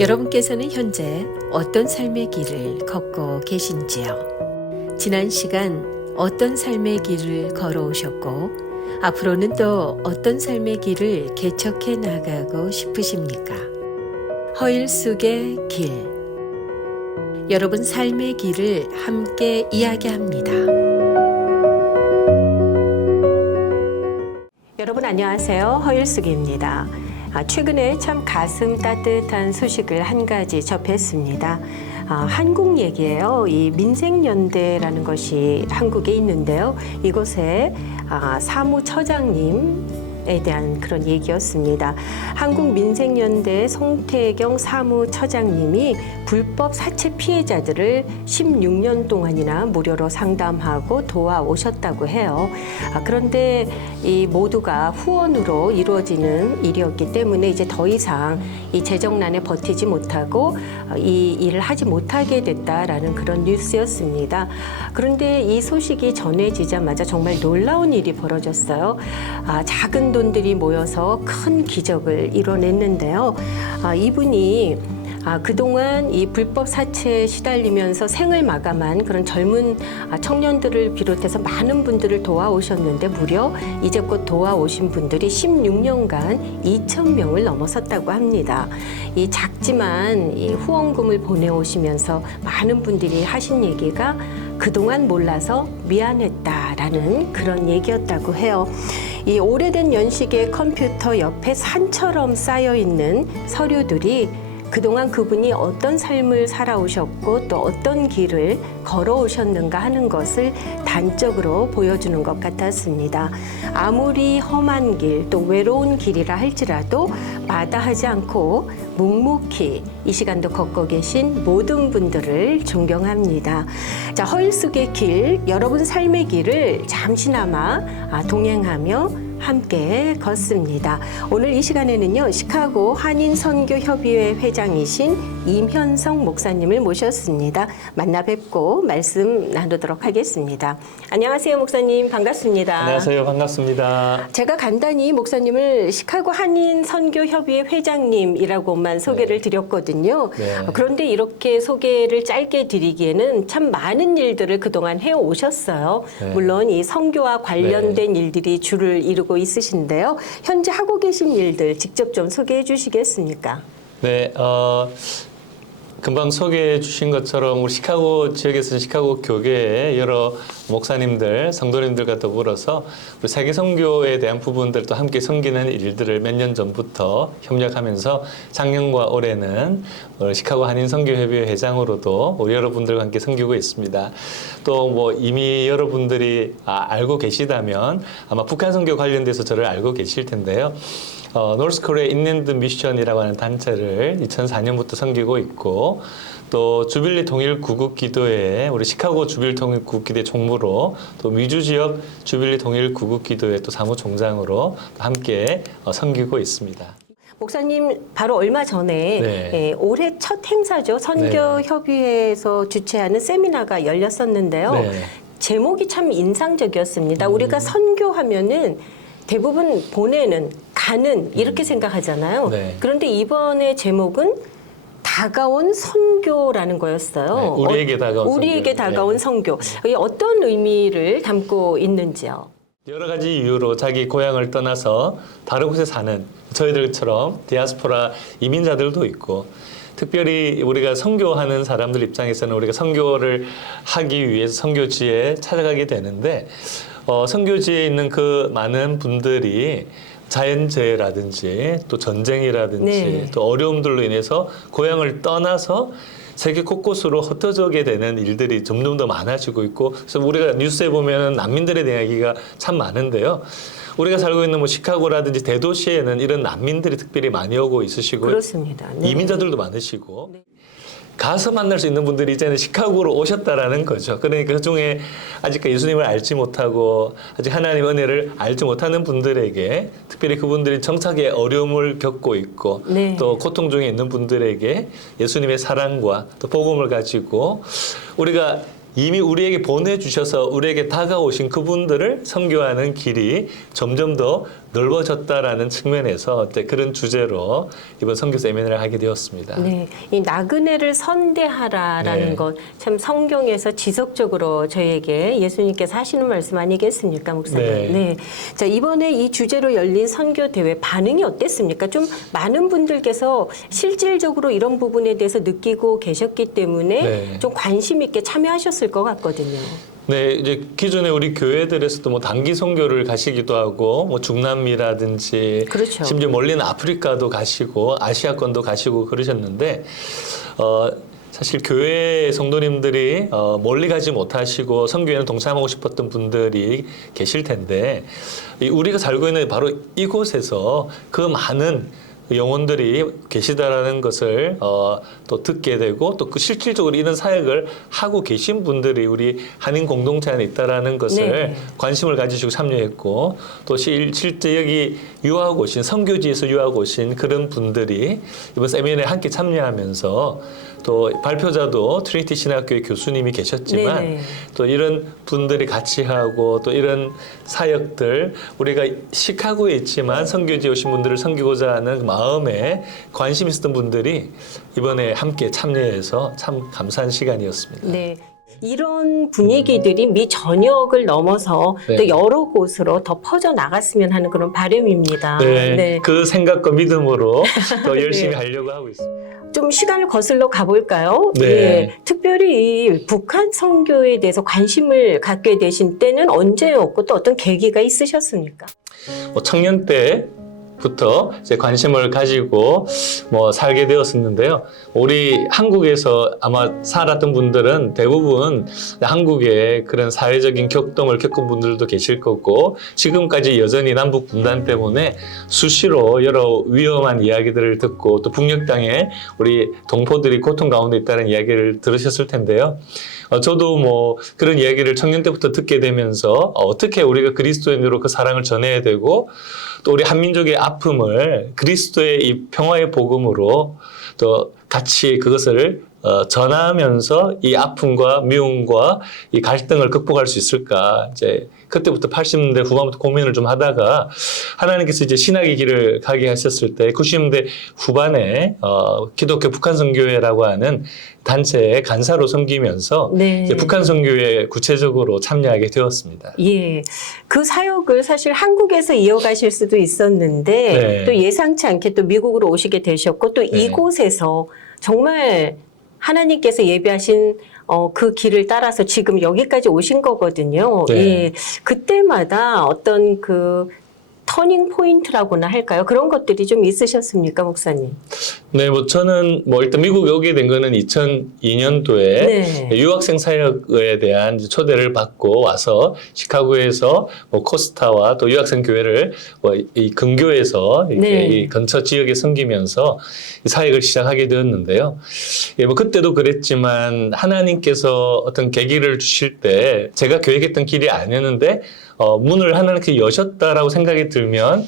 여러분께서는 현재 어떤 삶의 길을 걷고 계신지요? 지난 시간 어떤 삶의 길을 걸어오셨고 앞으로는 또 어떤 삶의 길을 개척해 나가고 싶으십니까? 허일 속의 길. 여러분 삶의 길을 함께 이야기합니다. 여러분 안녕하세요. 허일숙입니다. 최근에 참 가슴 따뜻한 소식을 한 가지 접했습니다. 한국 얘기예요. 이 민생연대라는 것이 한국에 있는데요. 이곳에 사무처장님에 대한 그런 얘기였습니다. 한국민생연대 송태경 사무처장님이 불법 사채 피해자들을 16년 동안이나 무료로 상담하고 도와오셨다고 해요. 그런데 이 모두가 후원으로 이루어지는 일이었기 때문에 이제 더 이상 이 재정난에 버티지 못하고 이 일을 하지 못하게 됐다라는 그런 뉴스였습니다. 그런데 이 소식이 전해지자마자 정말 놀라운 일이 벌어졌어요. 작은 돈들이 모여서 큰 기적을 이뤄냈는데요. 이분이 그동안 이 불법 사채에 시달리면서 생을 마감한 그런 젊은 청년들을 비롯해서 많은 분들을 도와오셨는데 무려 이제껏 도와오신 분들이 16년간 2,000명을 넘어섰다고 합니다. 이 작지만 이 후원금을 보내오시면서 많은 분들이 하신 얘기가 그동안 몰라서 미안했다라는 그런 얘기였다고 해요. 이 오래된 연식의 컴퓨터 옆에 산처럼 쌓여있는 서류들이 그동안 그분이 어떤 삶을 살아오셨고 또 어떤 길을 걸어오셨는가 하는 것을 단적으로 보여주는 것 같았습니다. 아무리 험한 길, 또 외로운 길이라 할지라도 마다하지 않고 묵묵히 이 시간도 걷고 계신 모든 분들을 존경합니다. 자, 허일 속의 길, 여러분 삶의 길을 잠시나마 동행하며 함께 걷습니다. 오늘 이 시간에는요, 시카고 한인선교협의회 회장이신 임현성 목사님을 모셨습니다. 만나 뵙고 말씀 나누도록 하겠습니다. 안녕하세요, 목사님. 반갑습니다. 안녕하세요. 반갑습니다. 제가 간단히 목사님을 시카고 한인선교협의회 회장님이라고만 소개를 드렸거든요. 네. 그런데 이렇게 소개를 짧게 드리기에는 참 많은 일들을 그동안 해오셨어요. 네. 물론 이 선교와 관련된 일들이 주를 이루고 있으신데요. 현재 하고 계신 일들 직접 좀 소개해 주시겠습니까? 네, 금방 소개해 주신 것처럼 우리 시카고 지역에서는 시카고 교계의 여러 목사님들, 성도님들과 더불어서 우리 세계 선교에 대한 부분들도 함께 섬기는 일들을 몇 년 전부터 협력하면서 작년과 올해는 시카고 한인 선교협의회 회장으로도 우리 여러분들과 함께 섬기고 있습니다. 또 뭐 이미 여러분들이 알고 계시다면 아마 북한 선교 관련돼서 저를 알고 계실 텐데요. 노스코리아 인랜드 미션이라고 하는 단체를 2004년부터 섬기고 있고 또 주빌리 통일 구국 기도회 우리 시카고 주빌리 통일 구국 기도회 총무로 또 미주 지역 주빌리 통일 구국 기도회 또 사무총장으로 함께 섬기고 있습니다. 목사님 바로 얼마 전에 네. 올해 첫 행사죠. 선교협의회에서 주최하는 세미나가 열렸었는데요. 네. 제목이 참 인상적이었습니다. 우리가 선교하면은 대부분 보내는, 가는 이렇게 생각하잖아요. 네. 그런데 이번에 제목은 다가온 선교라는 거였어요. 네, 우리에게 다가온 선교. 이게 어떤 의미를 담고 있는지요? 여러 가지 이유로 자기 고향을 떠나서 다른 곳에 사는 저희들처럼 디아스포라 이민자들도 있고 특별히 우리가 선교하는 사람들 입장에서는 우리가 선교를 하기 위해서 선교지에 찾아가게 되는데 선교지에 있는 그 많은 분들이 자연재해라든지 또 전쟁이라든지 네. 또 어려움들로 인해서 고향을 떠나서 세계 곳곳으로 흩어져게 되는 일들이 점점 더 많아지고 있고 그래서 우리가 뉴스에 보면 난민들에 대한 이야기가 참 많은데요. 우리가 살고 있는 뭐 시카고라든지 대도시에는 이런 난민들이 특별히 많이 오고 있으시고 그렇습니다. 네. 이민자들도 많으시고 네. 가서 만날 수 있는 분들이 이제는 시카고로 오셨다라는 거죠. 그러니까 그중에 아직 예수님을 알지 못하고 아직 하나님 은혜를 알지 못하는 분들에게 특별히 그분들이 정착의 어려움을 겪고 있고 네. 또 고통 중에 있는 분들에게 예수님의 사랑과 또 복음을 가지고 우리가 이미 우리에게 보내주셔서 우리에게 다가오신 그분들을 선교하는 길이 점점 더 넓어졌다라는 측면에서 이제 그런 주제로 이번 선교 세미나를 하게 되었습니다. 네, 이 나그네를 선대하라라는 네. 것 참 성경에서 지속적으로 저희에게 예수님께서 하시는 말씀 아니겠습니까, 목사님? 네. 자, 이번에 이 주제로 열린 선교 대회 반응이 어땠습니까? 좀 많은 분들께서 실질적으로 이런 부분에 대해서 느끼고 계셨기 때문에 네. 좀 관심 있게 참여하셨을 것 같거든요. 네, 이제 기존에 우리 교회들에서도 뭐 단기 선교를 가시기도 하고, 뭐 중남미라든지, 그렇죠. 심지어 멀리는 아프리카도 가시고, 아시아권도 가시고 그러셨는데, 사실 교회 성도님들이 멀리 가지 못하시고 선교에는 동참하고 싶었던 분들이 계실 텐데, 우리가 살고 있는 바로 이곳에서 그 많은 영혼들이 계시다라는 것을 또 듣게 되고 또 그 실질적으로 이런 사역을 하고 계신 분들이 우리 한인 공동체 안에 있다라는 것을 네. 관심을 가지시고 참여했고 또 실제 여기 유학 오신 선교지에서 유학 오신 그런 분들이 이번 세미나에 함께 참여하면서 또 발표자도 트리니티 신학교의 교수님이 계셨지만 네네. 또 이런 분들이 같이 하고 또 이런 사역들 우리가 시카고에 있지만 선교지에 오신 분들을 섬기고자 하는 그 마음에 관심 있었던 분들이 이번에 함께 참여해서 참 감사한 시간이었습니다. 네. 이런 분위기들이 미 전역을 넘어서 네. 또 여러 곳으로 더 퍼져 나갔으면 하는 그런 바람입니다. 네, 그 생각과 믿음으로 더 열심히 네. 하려고 하고 있습니다. 좀 시간을 거슬러 가볼까요? 네. 예, 특별히 이 북한 선교에 대해서 관심을 갖게 되신 때는 언제였고 또 어떤 계기가 있으셨습니까? 뭐 청년 때부터 이제 관심을 가지고 뭐 살게 되었었는데요. 우리 한국에서 아마 살았던 분들은 대부분 한국의 그런 사회적인 격동을 겪은 분들도 계실 거고 지금까지 여전히 남북 분단 때문에 수시로 여러 위험한 이야기들을 듣고 또 북녘 땅에 우리 동포들이 고통 가운데 있다는 이야기를 들으셨을 텐데요. 저도 뭐 그런 이야기를 청년 때부터 듣게 되면서 어떻게 우리가 그리스도인으로 그 사랑을 전해야 되고 또 우리 한민족의 아픔을 그리스도의 이 평화의 복음으로 또 같이 그것을 전하면서 이 아픔과 미움과 이 갈등을 극복할 수 있을까. 이제 그때부터 80년대 후반부터 고민을 좀 하다가 하나님께서 이제 신학의 길을 가게 하셨을 때 90년대 후반에 기독교 북한 선교회라고 하는 단체의 간사로 섬기면서 네. 이제 북한 선교회에 구체적으로 참여하게 되었습니다. 예, 그 사역을 사실 한국에서 이어가실 수도 있었는데 네. 또 예상치 않게 또 미국으로 오시게 되셨고 또 네. 이곳에서 정말 하나님께서 예비하신 그 길을 따라서 지금 여기까지 오신 거거든요. 네. 예, 그때마다 어떤 그 터닝 포인트라고나 할까요? 그런 것들이 좀 있으셨습니까, 목사님? 네, 뭐 저는 뭐 일단 미국에 오게 된 거는 2002년도에 네. 유학생 사역에 대한 초대를 받고 와서 시카고에서 뭐 코스타와 또 유학생 교회를 이 근교에서 이렇게 네. 이 근처 지역에 섬기면서 이 사역을 시작하게 되었는데요. 예, 뭐 그때도 그랬지만 하나님께서 어떤 계기를 주실 때 제가 계획했던 길이 아니었는데 문을 하나님께 여셨다라고 생각이 들면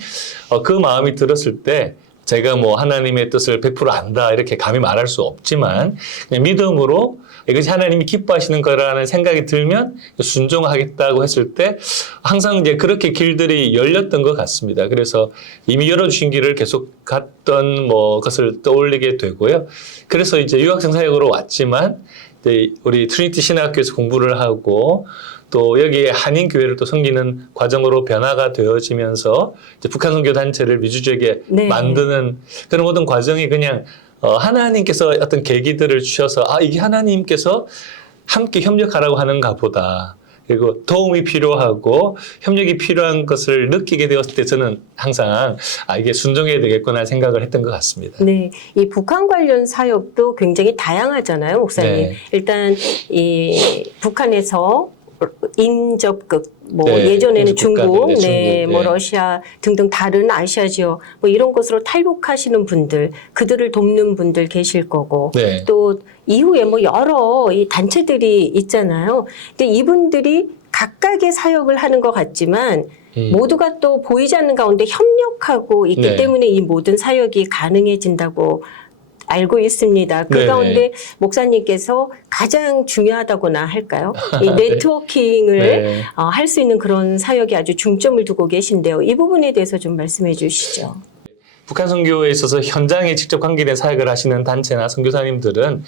그 마음이 들었을 때 제가 뭐 하나님의 뜻을 100% 안다 이렇게 감히 말할 수 없지만 그냥 믿음으로 이것이 하나님이 기뻐하시는 거라는 생각이 들면 순종하겠다고 했을 때 항상 이제 그렇게 길들이 열렸던 것 같습니다. 그래서 이미 열어주신 길을 계속 갔던 뭐 것을 떠올리게 되고요. 그래서 이제 유학생 사역으로 왔지만 이제 우리 트리니티 신학교에서 공부를 하고 또 여기에 한인 교회를 또 섬기는 과정으로 변화가 되어지면서 이제 북한 선교 단체를 미주지역에 네. 만드는 그런 모든 과정이 그냥 하나님께서 어떤 계기들을 주셔서 이게 하나님께서 함께 협력하라고 하는가 보다. 그리고 도움이 필요하고 협력이 필요한 것을 느끼게 되었을 때 저는 항상 이게 순종해야 되겠구나 생각을 했던 것 같습니다. 네, 이 북한 관련 사역도 굉장히 다양하잖아요, 목사님. 네. 일단 이 북한에서 인접극, 뭐 네, 예전에는 인접 중국, 국가들, 네, 네, 중국, 뭐 네. 러시아 등등 다른 아시아 지역, 뭐 이런 곳으로 탈북하시는 분들, 그들을 돕는 분들 계실 거고, 네. 또 이후에 뭐 여러 이 단체들이 있잖아요. 근데 이분들이 각각의 사역을 하는 것 같지만 모두가 또 보이지 않는 가운데 협력하고 있기 네. 때문에 이 모든 사역이 가능해진다고 알고 있습니다. 그 네네. 가운데 목사님께서 가장 중요하다고나 할까요? 이 네트워킹을 네. 할 수 있는 그런 사역에 아주 중점을 두고 계신데요. 이 부분에 대해서 좀 말씀해 주시죠. 북한 선교에 있어서 현장에 직접 관계된 사역을 하시는 단체나 선교사님들은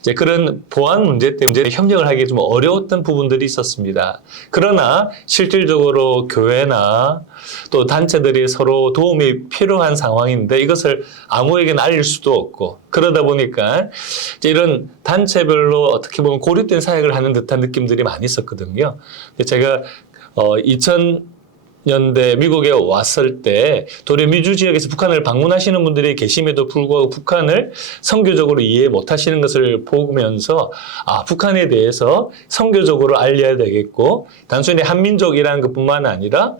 이제 그런 보안 문제 때문에 협력을 하기 좀 어려웠던 부분들이 있었습니다. 그러나 실질적으로 교회나 또 단체들이 서로 도움이 필요한 상황인데 이것을 아무에게나 알릴 수도 없고 그러다 보니까 이제 이런 단체별로 어떻게 보면 고립된 사역을 하는 듯한 느낌들이 많이 있었거든요. 제가 2000년대 미국에 왔을 때 도리 미주 지역에서 북한을 방문하시는 분들이 계심에도 불구하고 북한을 선교적으로 이해 못하시는 것을 보면서 북한에 대해서 선교적으로 알려야 되겠고 단순히 한민족이라는 것뿐만 아니라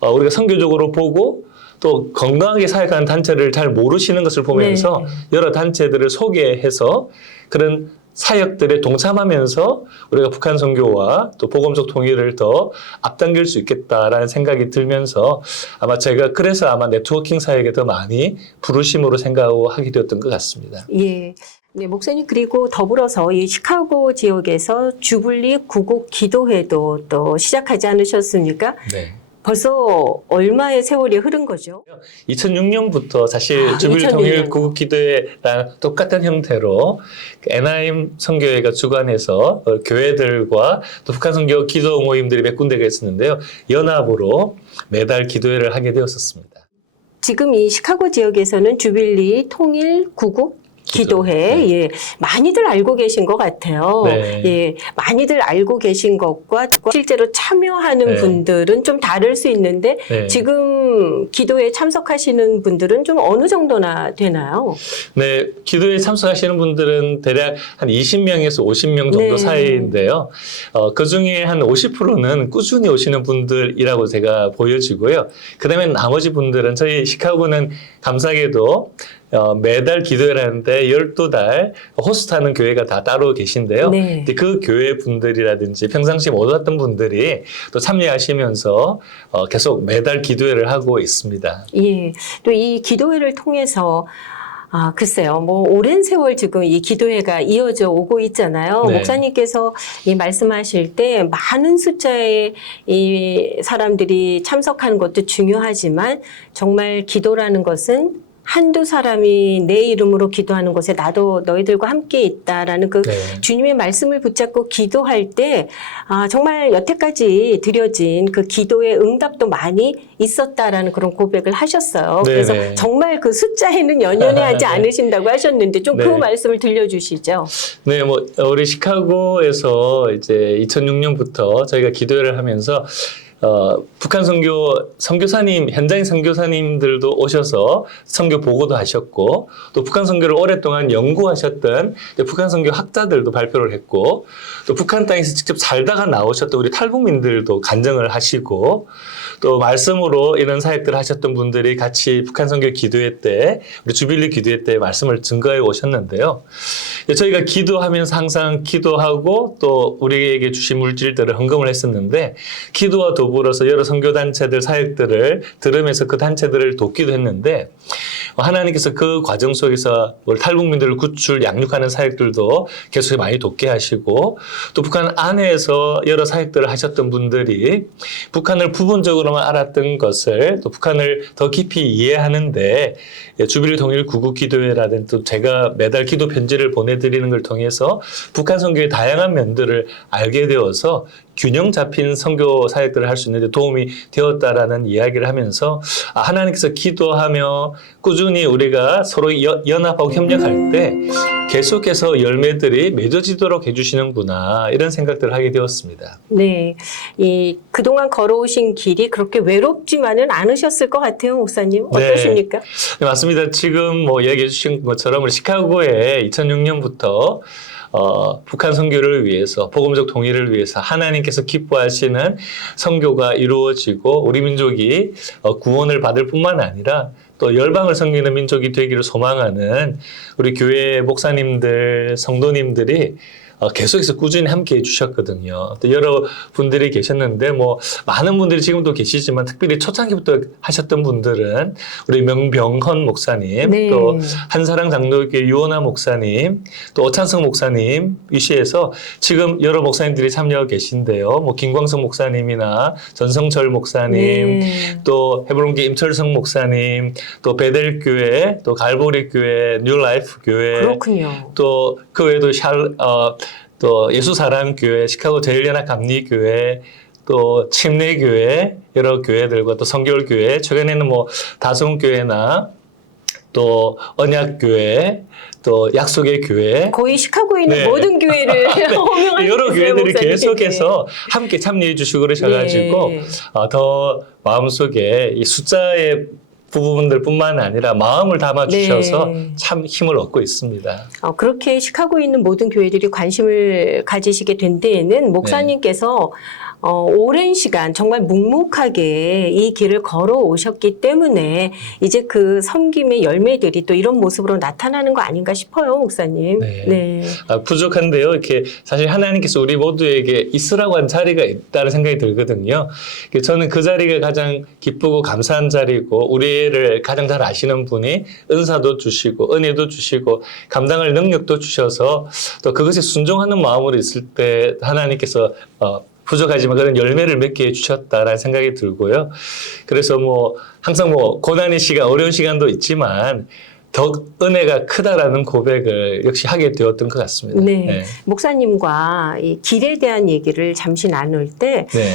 우리가 선교적으로 보고 또 건강하게 사역하는 단체를 잘 모르시는 것을 보면서 여러 단체들을 소개해서 그런 사역들에 동참하면서 우리가 북한 선교와 또 복음적 통일을 더 앞당길 수 있겠다라는 생각이 들면서 아마 제가 그래서 아마 네트워킹 사역에 더 많이 부르심으로 생각하고 하게 되었던 것 같습니다. 예. 네, 목사님 그리고 더불어서 이 시카고 지역에서 주블리 구국 기도회도 또 시작하지 않으셨습니까? 네. 벌써 얼마의 세월이 흐른 거죠? 2006년부터 사실 주빌리 2006년. 통일 구국 기도회랑 똑같은 형태로 NIM 선교회가 주관해서 교회들과 또 북한 선교 기도 모임들이 몇 군데가 있었는데요. 연합으로 매달 기도회를 하게 되었었습니다. 지금 이 시카고 지역에서는 주빌리 통일 구국 기도회, 네. 예, 많이들 알고 계신 것 같아요. 네. 예, 많이들 알고 계신 것과 실제로 참여하는 네. 분들은 좀 다를 수 있는데 네. 지금 기도에 참석하시는 분들은 좀 어느 정도나 되나요? 네, 기도에 참석하시는 분들은 대략 한 20명에서 50명 정도 네. 사이인데요. 그 중에 한 50%는 꾸준히 오시는 분들이라고 제가 보여지고요. 그 다음에 나머지 분들은 저희 시카고는 감사하게도 매달 기도회를 하는데 12달 호스트하는 교회가 다 따로 계신데요. 네. 근데 그 교회 분들이라든지 평상시에 못 왔던 분들이 또 참여하시면서 계속 매달 기도회를 하고 있습니다. 예, 또 이 기도회를 통해서 글쎄요. 뭐 오랜 세월 지금 이 기도회가 이어져 오고 있잖아요. 네. 목사님께서 이 말씀하실 때 많은 숫자의 이 사람들이 참석하는 것도 중요하지만 정말 기도라는 것은 한두 사람이 내 이름으로 기도하는 곳에 나도 너희들과 함께 있다라는 그 네. 주님의 말씀을 붙잡고 기도할 때 정말 여태까지 드려진 그 기도의 응답도 많이 있었다라는 그런 고백을 하셨어요. 네, 그래서 네. 정말 그 숫자에는 연연하지 않으신다고 하셨는데 좀 그 네. 말씀을 들려주시죠. 네, 뭐 우리 시카고에서 이제 2006년부터 저희가 기도회를 하면서 북한 선교사님, 현장의 선교사님들도 오셔서 선교 보고도 하셨고, 또 북한 선교를 오랫동안 연구하셨던 북한 선교 학자들도 발표를 했고, 또 북한 땅에서 직접 살다가 나오셨던 우리 탈북민들도 간증을 하시고, 또 말씀으로 이런 사역들을 하셨던 분들이 같이 북한 선교 기도회 때, 우리 주빌리 기도회 때 말씀을 증거해 오셨는데요. 저희가 기도하면서 항상 기도하고 또 우리에게 주신 물질들을 헌금을 했었는데, 기도와 더불어서 여러 선교단체들 사역들을 들으면서 그 단체들을 돕기도 했는데 하나님께서 그 과정 속에서 우리 탈북민들을 구출, 양육하는 사역들도 계속 많이 돕게 하시고 또 북한 안에서 여러 사역들을 하셨던 분들이 북한을 부분적으로만 알았던 것을 또 북한을 더 깊이 이해하는데 주빌리 통일 구국 기도회라든 또 제가 매달 기도 편지를 보내드리는 걸 통해서 북한 선교의 다양한 면들을 알게 되어서 균형 잡힌 선교 사역들을 할 수 있는 데 도움이 되었다라는 이야기를 하면서 하나님께서 기도하며 꾸준히 우리가 서로 연합하고 협력할 때 계속해서 열매들이 맺어지도록 해주시는구나 이런 생각들을 하게 되었습니다. 네, 이 그동안 걸어오신 길이 그렇게 외롭지만은 않으셨을 것 같아요, 목사님. 어떠십니까? 네, 맞습니다. 지금 뭐 얘기해 주신 것처럼 우리 시카고에 2006년부터 북한 선교를 위해서 복음적 통일을 위해서 하나님께서 기뻐하시는 선교가 이루어지고 우리 민족이 구원을 받을 뿐만 아니라 또 열방을 섬기는 민족이 되기를 소망하는 우리 교회 목사님들, 성도님들이 계속해서 꾸준히 함께 해주셨거든요. 또 여러 분들이 계셨는데 뭐 많은 분들이 지금도 계시지만 특별히 초창기부터 하셨던 분들은 우리 명병헌 목사님, 네. 또 한사랑 장로교회 유원하 목사님, 또 오찬석 목사님 위시에서 지금 여러 목사님들이 참여하고 계신데요. 뭐 김광석 목사님이나 전성철 목사님, 네. 또 헤브론교 임철성 목사님, 또 베델교회, 또 갈보리 교회, 뉴라이프 교회, 그렇군요. 또 그 외에도 또 예수사랑교회, 시카고 제일연합 감리교회, 또 침례교회, 여러 교회들과 또 성결교회, 최근에는 뭐 다솜교회나 또 언약교회, 또 약속의 교회, 거의 시카고에 있는 네. 모든 교회를 호명하고 여러 계세요, 교회들이 목사님. 계속해서 함께 참여해 주시고 그러셔가지고 네. 더 마음속에 이 숫자의 부분들뿐만 아니라 마음을 담아 주셔서 네. 참 힘을 얻고 있습니다. 그렇게 시카고에 있는 모든 교회들이 관심을 가지시게 된 데에는 목사님께서 오랜 시간 정말 묵묵하게 이 길을 걸어오셨기 때문에 이제 그 섬김의 열매들이 또 이런 모습으로 나타나는 거 아닌가 싶어요, 목사님. 네. 네. 부족한데요. 이렇게 사실 하나님께서 우리 모두에게 있으라고 한 자리가 있다는 생각이 들거든요. 저는 그 자리가 가장 기쁘고 감사한 자리고 우리를 가장 잘 아시는 분이 은사도 주시고 은혜도 주시고 감당할 능력도 주셔서 또 그것에 순종하는 마음으로 있을 때 하나님께서 부족하지만 그런 열매를 맺게 해주셨다라는 생각이 들고요. 그래서 뭐 항상 뭐 고난의 시간, 어려운 시간도 있지만 더 은혜가 크다라는 고백을 역시 하게 되었던 것 같습니다. 네. 목사님과 이 길에 대한 얘기를 잠시 나눌 때 네.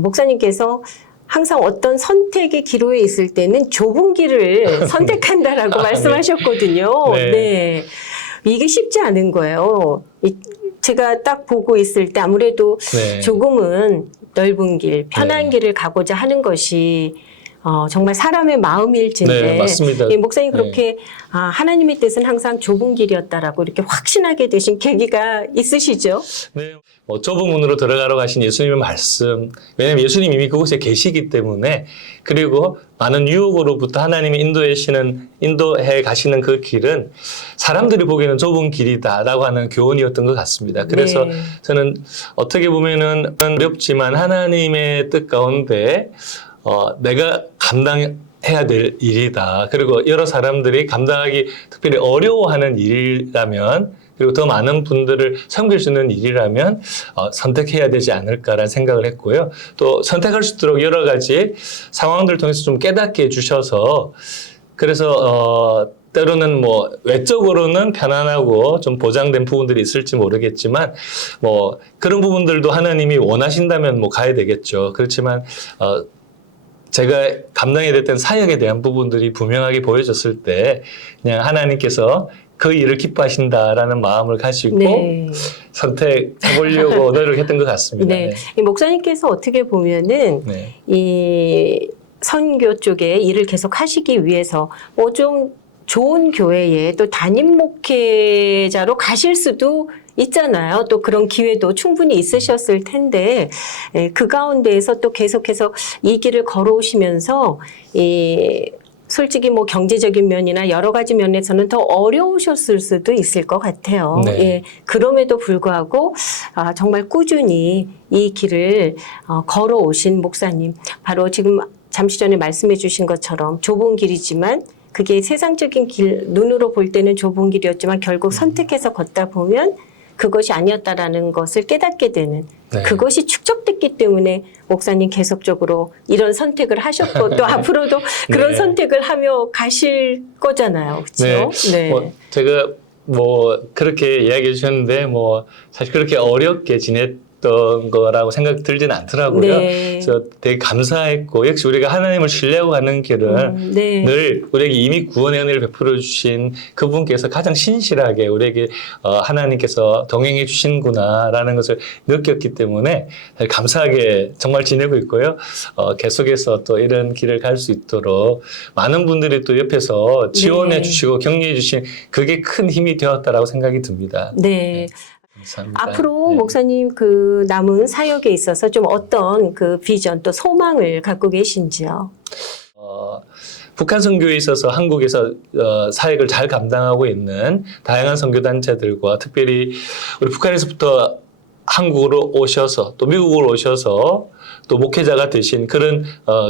목사님께서 항상 어떤 선택의 기로에 있을 때는 좁은 길을 선택한다라고 말씀하셨거든요. 네. 네. 이게 쉽지 않은 거예요. 제가 딱 보고 있을 때 아무래도 네. 조금은 넓은 길, 편한 네. 길을 가고자 하는 것이 정말 사람의 마음일진데 네, 맞습니다. 목사님 그렇게 하나님의 뜻은 항상 좁은 길이었다라고 이렇게 확신하게 되신 계기가 있으시죠? 네. 좁은 문으로 들어가러 가신 예수님의 말씀. 왜냐하면 예수님 이미 그곳에 계시기 때문에 그리고 많은 유혹으로부터 하나님이 인도해 가시는 그 길은 사람들이 보기에는 좁은 길이다라고 하는 교훈이었던 것 같습니다. 그래서 네. 저는 어떻게 보면은 어렵지만 하나님의 뜻 가운데 내가 감당해야 될 일이다. 그리고 여러 사람들이 감당하기 특별히 어려워하는 일이라면 그리고 더 많은 분들을 섬길 수 있는 일이라면 선택해야 되지 않을까라는 생각을 했고요. 또 선택할 수 있도록 여러 가지 상황들을 통해서 좀 깨닫게 해주셔서 그래서 때로는 뭐 외적으로는 편안하고 좀 보장된 부분들이 있을지 모르겠지만 뭐 그런 부분들도 하나님이 원하신다면 뭐 가야 되겠죠. 그렇지만 제가 감당해야 됐던 사역에 대한 부분들이 분명하게 보여졌을 때 그냥 하나님께서 그 일을 기뻐하신다라는 마음을 가지고 네. 선택해보려고 노력했던 것 같습니다. 네. 이 목사님께서 어떻게 보면은 네. 이 선교 쪽에 일을 계속 하시기 위해서 뭐 좀 좋은 교회에 또 담임 목회자로 가실 수도 있잖아요. 또 그런 기회도 충분히 있으셨을 텐데 그 가운데에서 또 계속해서 이 길을 걸어오시면서 솔직히 뭐 경제적인 면이나 여러 가지 면에서는 더 어려우셨을 수도 있을 것 같아요. 네. 예, 그럼에도 불구하고 정말 꾸준히 이 길을 걸어오신 목사님, 바로 지금 잠시 전에 말씀해 주신 것처럼 좁은 길이지만 그게 세상적인 길, 눈으로 볼 때는 좁은 길이었지만 결국 선택해서 걷다 보면 그것이 아니었다라는 것을 깨닫게 되는 네. 그것이 축적됐기 때문에 목사님 계속적으로 이런 선택을 하셨고 또 앞으로도 그런 네. 선택을 하며 가실 거잖아요. 그렇죠? 네. 뭐 제가 뭐 그렇게 이야기해 주셨는데 뭐 사실 그렇게 어렵게 지냈던 거라고 생각 들지는 않더라고요. 네. 그래서 되게 감사했고 역시 우리가 하나님을 신뢰하고 가는 길은 네. 늘 우리에게 이미 구원의 은혜를 베풀어 주신 그분께서 가장 신실하게 우리에게 하나님께서 동행해 주신구나라는 것을 느꼈기 때문에 감사하게 정말 지내고 있고요. 계속해서 또 이런 길을 갈 수 있도록 많은 분들이 또 옆에서 지원해 네. 주시고 격려해 주신 그게 큰 힘이 되었다라고 생각이 듭니다. 네. 감사합니다. 앞으로 네. 목사님 그 남은 사역에 있어서 좀 어떤 그 비전 또 소망을 갖고 계신지요? 북한 선교에 있어서 한국에서 사역을 잘 감당하고 있는 다양한 선교단체들과 특별히 우리 북한에서부터 한국으로 오셔서 또 미국으로 오셔서 또 목회자가 되신 그런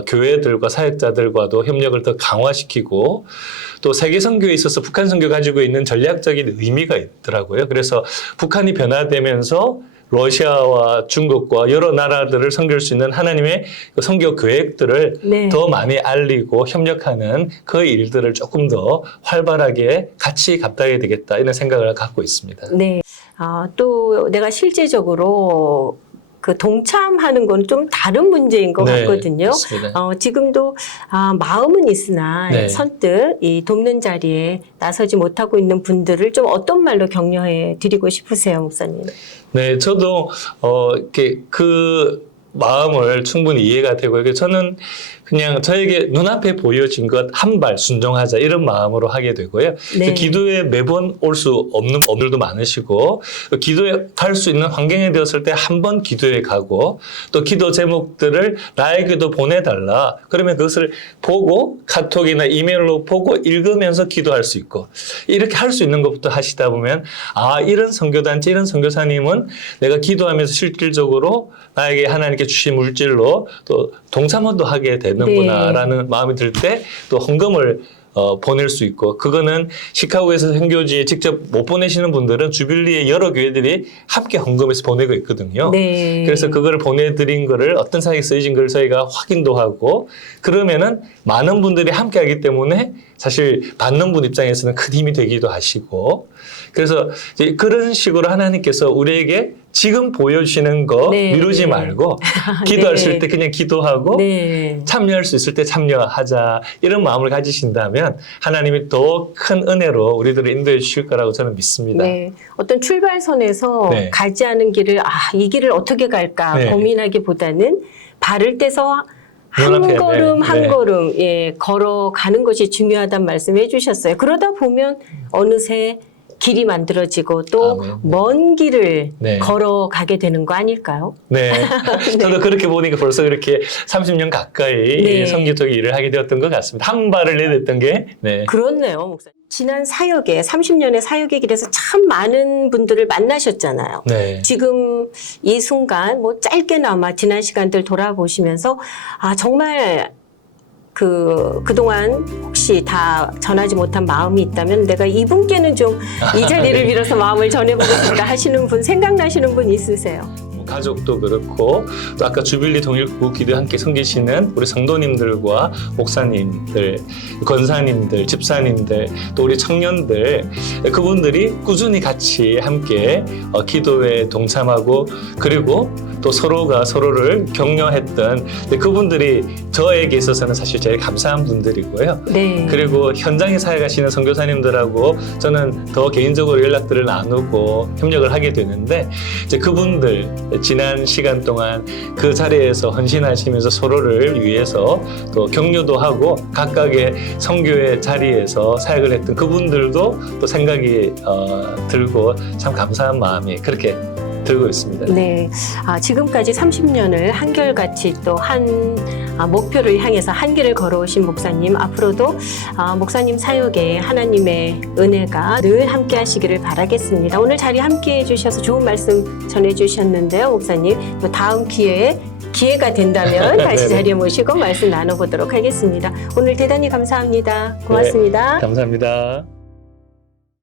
교회들과 사역자들과도 협력을 더 강화시키고 또 세계 선교에 있어서 북한 선교 가지고 있는 전략적인 의미가 있더라고요. 그래서 북한이 변화되면서 러시아와 중국과 여러 나라들을 섬길 수 있는 하나님의 선교 계획들을 네. 더 많이 알리고 협력하는 그 일들을 조금 더 활발하게 같이 감당해야 되겠다 이런 생각을 갖고 있습니다. 네. 또 내가 실제적으로 그 동참하는 건 좀 다른 문제인 것 네, 같거든요. 맞습니다. 지금도 마음은 있으나 네. 선뜻 이 돕는 자리에 나서지 못하고 있는 분들을 좀 어떤 말로 격려해 드리고 싶으세요, 목사님? 네, 저도 이렇게 그 마음을 충분히 이해가 되고요. 저는 그냥 저에게 눈앞에 보여진 것 한 발 순종하자 이런 마음으로 하게 되고요. 네. 기도에 매번 올 수 없는 분들도 많으시고 기도에 갈 수 있는 환경에 되었을 때 한 번 기도에 가고 또 기도 제목들을 나에게도 보내달라. 그러면 그것을 보고 카톡이나 이메일로 보고 읽으면서 기도할 수 있고 이렇게 할 수 있는 것부터 하시다 보면 이런 선교단체 이런 선교사님은 내가 기도하면서 실질적으로 나에게 하나님께 주신 물질로 또 동참도 하게 되는구나라는 마음이 들 때 또 헌금을 보낼 수 있고 그거는 시카고에서 선교지에 직접 못 보내시는 분들은 주빌리의 여러 교회들이 함께 헌금해서 보내고 있거든요. 네. 그래서 그걸 보내드린 거를 어떤 사역에 쓰여진 걸 저희가 확인도 하고 그러면은 많은 분들이 함께 하기 때문에 사실 받는 분 입장에서는 큰 힘이 되기도 하시고 그래서 이제 그런 식으로 하나님께서 우리에게 지금 보여주시는 거 네. 미루지 말고 기도하실 네. 때 그냥 기도하고 네. 참여할 수 있을 때 참여하자 이런 마음을 가지신다면 하나님이 더 큰 은혜로 우리들을 인도해 주실 거라고 저는 믿습니다. 네. 어떤 출발선에서 네. 가지 않은 길을 이 길을 어떻게 갈까 네. 고민하기보다는 발을 떼서 한 눈앞에, 걸음 네. 한 네. 걸음 걸어가는 것이 중요하다는 말씀해 주셨어요. 그러다 보면 어느새 길이 만들어지고 또 아멘. 먼 길을 네. 걸어가게 되는 거 아닐까요? 네. 저도 그렇게 보니까 벌써 그렇게 30년 가까이 네. 선교적 일을 하게 되었던 것 같습니다. 한 발을 내딛던 게. 네. 그렇네요, 목사님. 지난 사역에 30년의 사역의 길에서 참 많은 분들을 만나셨잖아요. 네. 지금 이 순간 짧게나마 지난 시간들 돌아보시면서 정말 그동안 혹시 다 전하지 못한 마음이 있다면 내가 이분께는 좀 이 자리를 네. 빌어서 마음을 전해보고 싶다 하시는 분, 생각나시는 분 있으세요? 가족도 그렇고 또 아까 주빌리 동일국 기도에 함께 섬기시는 우리 성도님들과 목사님들, 권사님들, 집사님들 또 우리 청년들 그분들이 꾸준히 같이 함께 기도에 동참하고 그리고 또 서로가 서로를 격려했던 그분들이 저에게 있어서는 사실 제일 감사한 분들이고요. 네. 그리고 현장에 사역하시는 선교사님들하고 저는 더 개인적으로 연락들을 나누고 협력을 하게 되는데 이제 그분들 지난 시간 동안 그 자리에서 헌신하시면서 서로를 위해서 또 격려도 하고 각각의 선교의 자리에서 사역을 했던 그분들도 또 생각이 들고 참 감사한 마음이 그렇게 들고 있습니다. 네. 지금까지 30년을 한결같이 또 한 목표를 향해서 한 길을 걸어오신 목사님, 앞으로도 목사님 사역에 하나님의 은혜가 늘 함께 하시기를 바라겠습니다. 오늘 자리 함께 해주셔서 좋은 말씀 전해주셨는데요, 목사님. 또 다음 기회가 된다면 다시 자리에 모시고 말씀 나눠보도록 하겠습니다. 오늘 대단히 감사합니다. 고맙습니다. 네, 감사합니다.